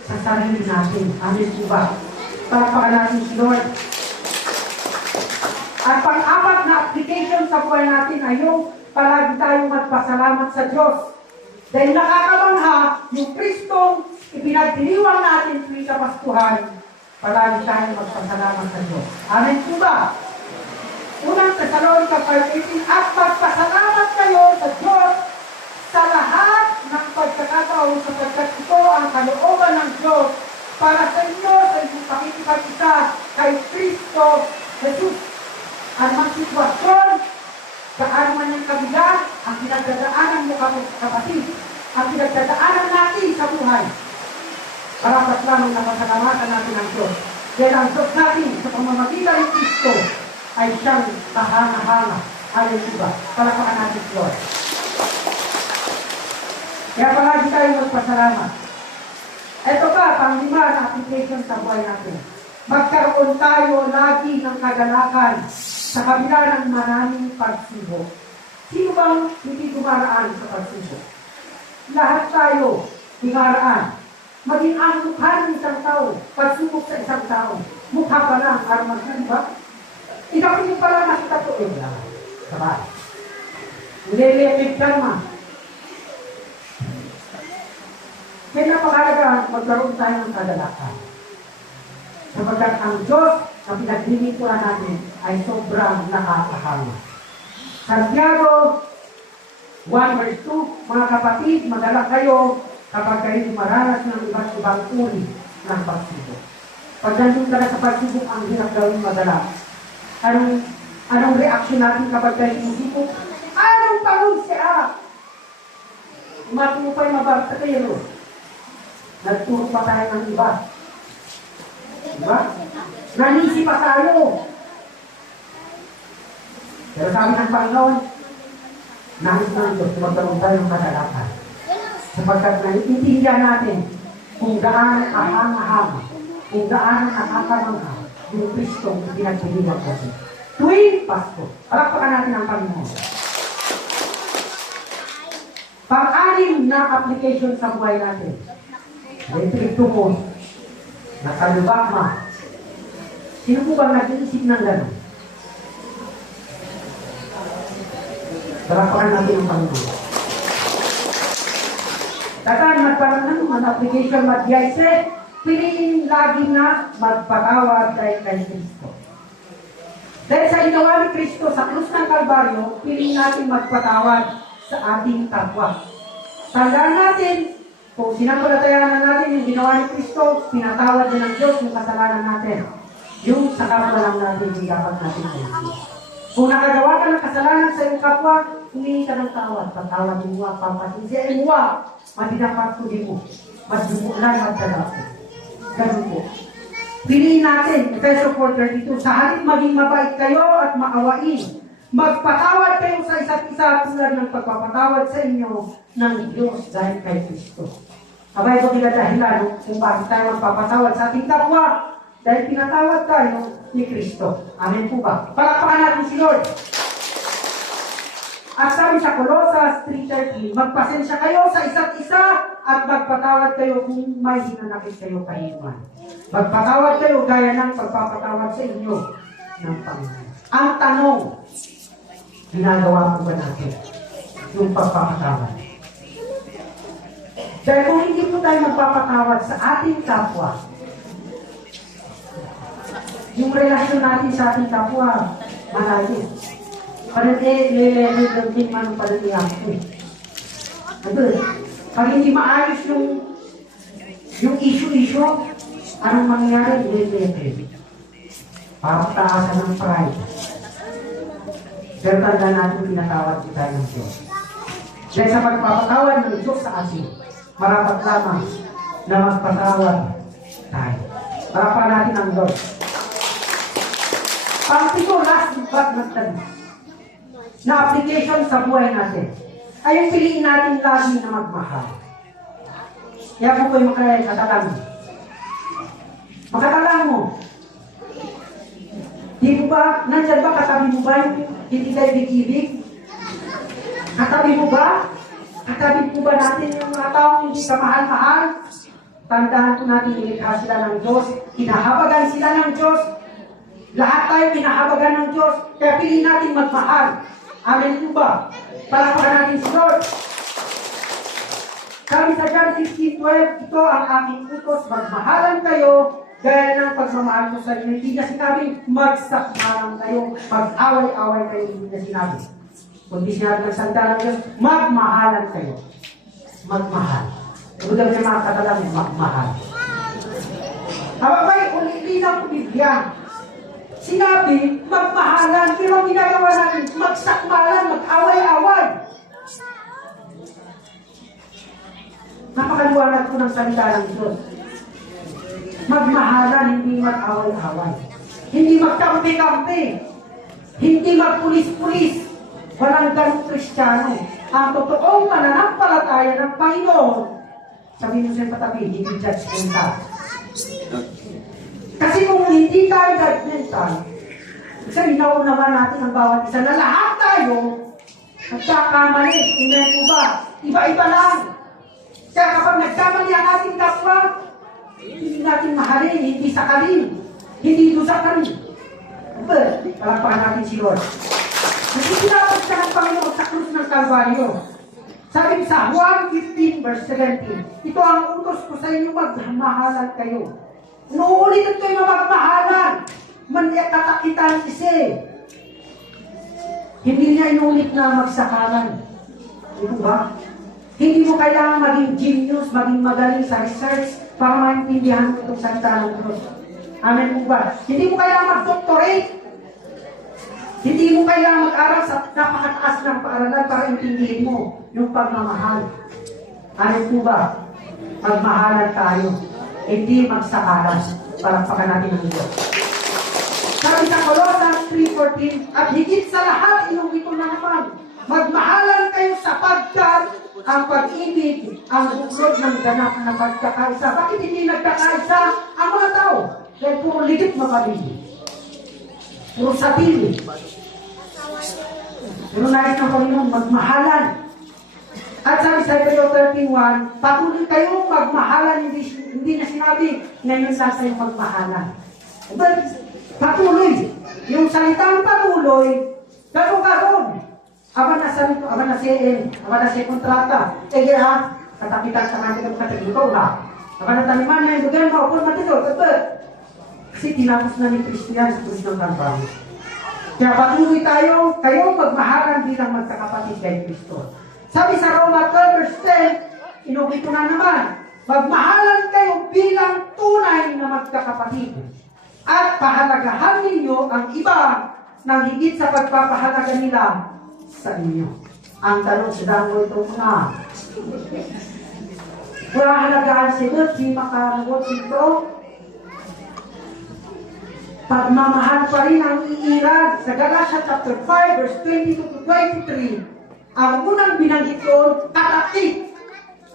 sa sarili natin. Amen po ba? Palakpakan natin si Lord. At pang-apat na application sa buhay natin ay yung palagi tayong magpasalamat sa Diyos. Dahil nakakabangha yung Kristong ipinagdiriwang natin tuwing Kapaskuhan, palagi tayong magpasalamat sa Diyos. Amen po ba? Unang Tesalonica 5:18, at magpasalamat kayo sa Diyos sa lahat ng pagkakataon sapagkat ito ang kalooban ng Diyos para sa inyo sa inyong pakikipag-isa kay Kristo Jesus. Ang sitwasyon, gaano man yung kabigat, ang pinagdadaanan mo kapatid, ang pinagdadaanan natin sa buhay. Parapat lamang napasalamatan natin ang Diyos. Dahil ang Diyos natin sa pamamagitan ng Kristo ay siyang kahanga-hanga. Hallelujah. Palakpakan natin si Lord. Kaya palagi tayo magpasalamat. Ito pa, pang-lima na application sa buhay natin. Magkaroon tayo lagi ng kagalakan sa kabila ng maraming pagsubok. Sino bang hindi dumaraan sa pagsubok? Lahat tayo dumaraan. Maging ang mukha ng isang tao, pagsubok sa isang tao, mukha pa lang, armas na, di ba? Ikapin pa lang nakita ko, sabay. Nililipid ka naman. Kaya napakalaga, magkaroon tayo ng kagalakan. Sapagkat ang Diyos na pinaglilingkuran natin ay sobrang nakakahanga. Santiago 1 verse 2, mga kapatid, madala kayo kapag kayo maranas ng iba't ibang uri ng pagsubok. Pag nandun ka na sa pagsubok, ang hirap gawin madala. Anong reaksyon natin kapag kayo sumubok? Anong pagod siya? Matupay mabagta kayo. Nagturo pa tayo ng iba. Diba? Nanisi pa tayo. Pero sabi ng Panginoon, nais ng Diyos, magkaroon tayo ng kadalakan. Sapagkat naiintindihan natin kung gaano kahanga-hanga, kung gaano nakakamangha yung Kristong pinagpilihan natin. Tuwing Pasko, palakpakan natin ang Panginoon. Pang-anim na application sa buhay natin. Ito mo, nakalubak ma. Sino po ba nag-iisip ng gano'n? Palakpakan natin ang Panginoon. Dagan magparang man application magyayse, piliin lagi na magpatawad kay Kristo. Dahil sa ginawa ni Kristo sa krus ng Kalbaryo, piliin natin magpatawad sa ating kapwa. Tandaan natin, kung sinampalatayanan natin yung ginawa ni Kristo, pinatawad din ng Diyos yung kasalanan natin. Yung sa kapwa lang natin, yung dapat natin gawin. Kung nakagawa ka ng kasalanan sa iyong kapwa, humingi ka ng tawad. Patawad mo, papasinsiyain mo, matinapat ko din mo. Magdumulan, magdadapo. Ganun po. Piliin natin, Efeso 4:32, sa halip maging mabait kayo at maawain. Magpatawad kayo sa isa't isa tulad ng pagpapatawad sa inyo ng Diyos dahil kay Kristo. Abay ito dahilan kung bakit tayo magpapatawad sa ating kapwa dahil pinatawad tayo ni Kristo. Amen po ba? Palakpakan natin si Lord. At sabi sa Colossus 3:13, magpasensya kayo sa isa't isa at magpatawad kayo kung may hinanakit kayo kahinuman. Magpatawad kayo gaya ng pagpapatawad sa inyo ng Panginoon. Ang tanong, ginagawa po ba natin yung pagpapatawad? Dahil kung hindi po tayo magpapatawad sa ating kapwa, yung relasyon natin sa ating kapwa, malayo. Panag-e-level din man ang panag-iyak ko. Pag hindi maayos yung issue, anong mangyayari? Level. Papataasan ng pride. Pero tanda natin pinatawad ko tayo ng Diyos. Dahil sa pagpapatawad ng Diyos sa asin, marapat lamang na magpatawad tayo. Parapan natin ang Diyos. Pang-pito, last but not least, na application sa buhay natin, ay yung piliin natin lagi na magmahal. Kaya po kayo makatalang. Makatalang mo. Di mo ba, nandyan ba, katabi mo ba yung hindi kayo ibig-ibig? Katabi mo ba? Katabi mo ba natin yung mga taong hindi ka mahal-mahal? Tandaan po natin, ilikha sila ng Diyos, kinahabagan sila ng Diyos, lahat tayo kinahabagan ng Diyos, kaya piliin natin magmahal. Amen po ba? Palakpakan natin si Lord. Sabi sa John 16:12, ito ang aking utos, magmahalan kayo, gaya ng pagmamahal ko sa inyo. Hindi niya sinabi, magsakmalan kayo, mag-away-away kayo, hindi niya sinabi. Kung di sinabi ng salita ng Diyos, magmahalan kayo. Magmahal. Ibig niya mga katalang, magmahal. Habang ulit ng Biblia, sinabi, magmahalan, pero ang ginagawa natin, magsakmalan, mag-away-away. Napakaliwanag ko ng salita ng Diyos. Magmahalan, hindi mag-away-away. Hindi magkampi-kampi. Hindi magpulis-pulis. Walang ganong Kristiyano. Ang totoong pananampalataya ng Panginoon, sabihin mo sa patabi, hindi judgmental. Kasi kung hindi tayo judgmental, kasi naman natin ang bawat isa na lahat tayo nagkakamali. Hindi po ba? Iba-iba lang. Kaya kapag nagkamali ang ating kapwa, hindi natin mahalin, hindi sakalin, hindi dusakalin. But, palakpakan natin si Lord. Kasi tinapos ka ng Panginoon sa krus ng Kalbaryo. Sabi sa Juan 15:17, ito ang utos ko sa inyo, magmahalan kayo. Inuulitin kayo na magmahalan. Maniyakatakitan kasi. Hindi niya inulit na magsakalan. Ito ba? Hindi mo kailangan maging genius, maging magaling sa research para maintindihan mo itong salita ng Diyos. Amen po ba? Hindi mo kailangan mag-doctorate. Hindi mo kailangan mag-aral sa napakataas ng paaralan para intindihin mo yung pagmamahal. Amen po ba? Magmahalan tayo. Hindi magsakalan. Palakpakan natin ang Diyos. Sabi sa Colossus 3:14, at higit sa lahat, ito na naman, magmahalan kayo sapagkat ang pag-ibig ang buklod ng ganap na pagkakaisa. Bakit hindi nagkakaisa ang mga tao? Dahil puro ligit mapalibig. Puro sapili. Pero nais ng Panginoon, magmahalan. At sabi sa Hebrew 13:1, patuloy kayong magmahalan, hindi na sinabi, ngayon lang kayo magmahalan. But, patuloy. Yung salitang patuloy, gano'n. Aba na sa kontrata. Kaya katapitan sa kanila katagluto na. Nakanataniman na yung bugan mo, kung matito, tatad. Kasi tinapos na ni Kristo yan sa krus ng Kalbaryo. Kaya patuloy tayo, kayong magmahalan bilang magkakapatid kay Kristo. Sabi sa Roma 12 verse 10, inuwi ko na naman, magmahalan kayo bilang tunay na magkakapatid. At pahalagahan ninyo ang iba ng higit sa pagpapahalaga nila sa inyo. Ang tanong sa damo ito na, wala halagaan si Lord, di makalagot si Bro. Pagmamahal pa rin ang iirag sa Galatia chapter 5 verse 22 to 23. Ang unang binanggit doon, katapik.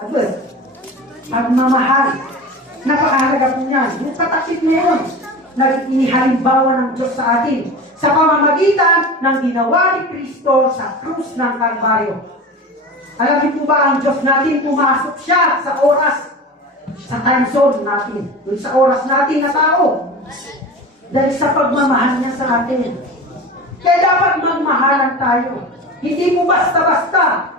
Ano? Pagmamahal. Napakahalaga po niyan. Yung katapik na yun, inihalimbawa ng Diyos sa atin sa pamamagitan ng ginawa ni Kristo sa krus ng Kalbaryo. Alam niyo po ba ang Diyos natin pumasok siya sa oras, sa time zone natin, dun sa oras natin na tao. Dahil sa pagmamahal niya sa atin. Kaya dapat magmahalan tayo. Hindi mo basta-basta.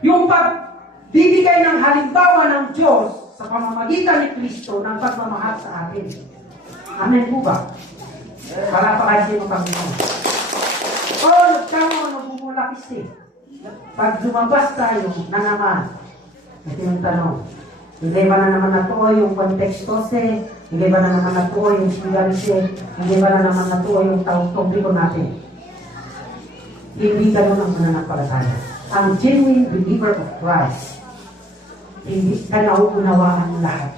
Yung pagbibigay ng halimbawa ng Diyos sa pamamagitan ni Kristo ng pagmamahal sa atin. Amen po ba? Para pa kayo sa Panginoon. O, nagkaroon, nagmumulakis eh. Pag lumabas tayo na naman, ito yung tanong, hindi ba na naman natuo yung konteksto hindi ba na naman natuo yung sigarise, hindi ba na naman natuo yung publiko natin. Hindi ganun ang mananampalataya. Ang genuine believer of Christ, hindi ka nauunawaan lahat.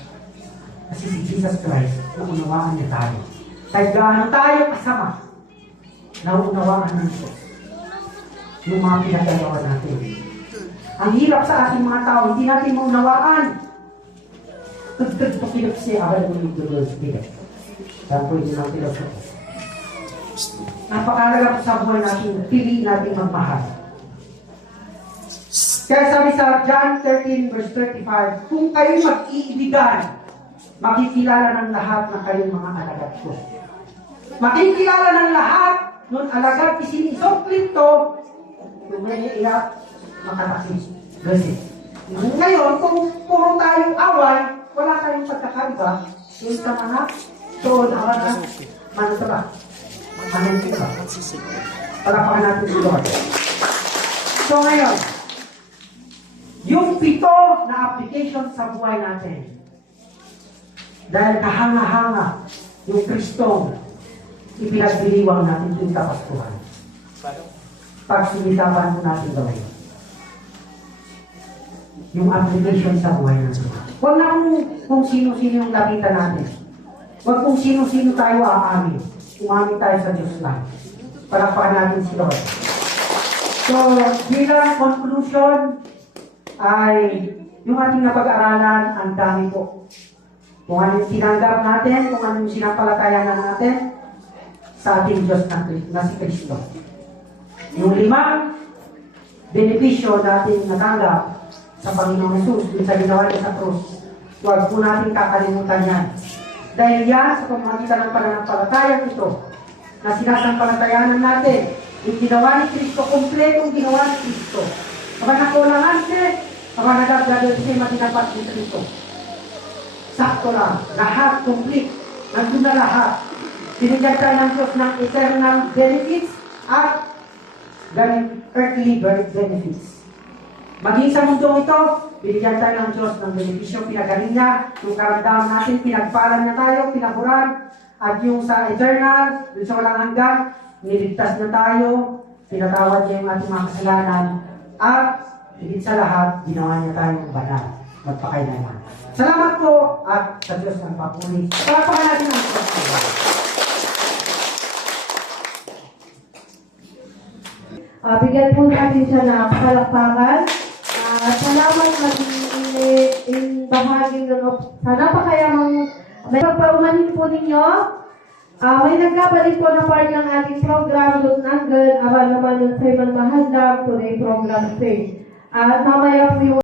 Kasi si Jesus Christ, nauunawaan niya tayo. Kahit gaano tayo kasama, nauunawaan ng Diyos. Yung mga pinagagawa natin. Ang hirap sa ating mga tao, hindi natin maunawaan. Tugtog po kinapsi, awal mo yung dulo. Saan po yung mga filosofi. Napakalaga po sa buhay natin, pili natin magmahal. Kaya sabi sa John 13 verse 35, kung kayo mag-iibigan, makikilala ng lahat na kayong mga alagad ko. Makikilala ng lahat nung alagad isinisoklit to, kung may iyak, makatakis. Kasi, ngayon, kung puro tayong away, wala tayong pagkakaiba, yung sa mga doon, awan na, manutula. Amen sila. Palapakan natin si Lord. So ngayon, yung 7 na application sa buhay natin, dahil kahanga-hanga yung Kristong ipinagdiriwang natin yung kapastuhan. Pagsumitapan po natin gawin. Yung application sa buhay natin. Huwag na kung sino-sino yung lapitan natin. Huwag kung sino-sino tayo aamin. Umamin tayo sa Diyos lang. Palakpakan natin si Lord. So, bilang conclusion, ay yung ating napag-aralan, ang dami po. Kung ano yung tinanggap natin, kung ano yung sinampalatayanan natin sa ating Diyos na si Kristo. Yung 5 benepisyo natin natanggap sa Panginoong Jesus, yung sa ginawa niya sa krus, huwag po natin kakalimutan yan. Dahil yan, sa pamamagitan ng pananampalatayang ito, na sinasampalatayanan natin, yung ginawa ni Kristo, kompletong ginawa ni Kristo. Kapag nakulangan siya, kapag nagagagawin siya, matinapat ni Kristo. Sakto lang, lahat, complete, nandun na lahat. Binigyan tayo ng Diyos ng eternal benefits at earthly benefits. Maging sa mundo ito, binigyan tayo ng Diyos ng benepisyo, pinagaling niya, yung karamdaman natin, pinagpalan niya tayo, pinaburan, at yung sa eternal, yung sa walang hanggan, niligtas na tayo, pinatawad niya yung ating mga kasalanan, at higit sa lahat, ginawa niya tayong banal, magpakailanman. Salamat po, at sa Diyos ng papuri. Palapakan natin ang Diyos. Bigyan po natin siya ng palakpakan. Salamat maging bahagi sa napakayamang may pagpaumanin po ninyo. May nagkabalik po na part ng ating program doon nanggan, awa naman ng sa ibang mahal today program 3. At mamaya po yung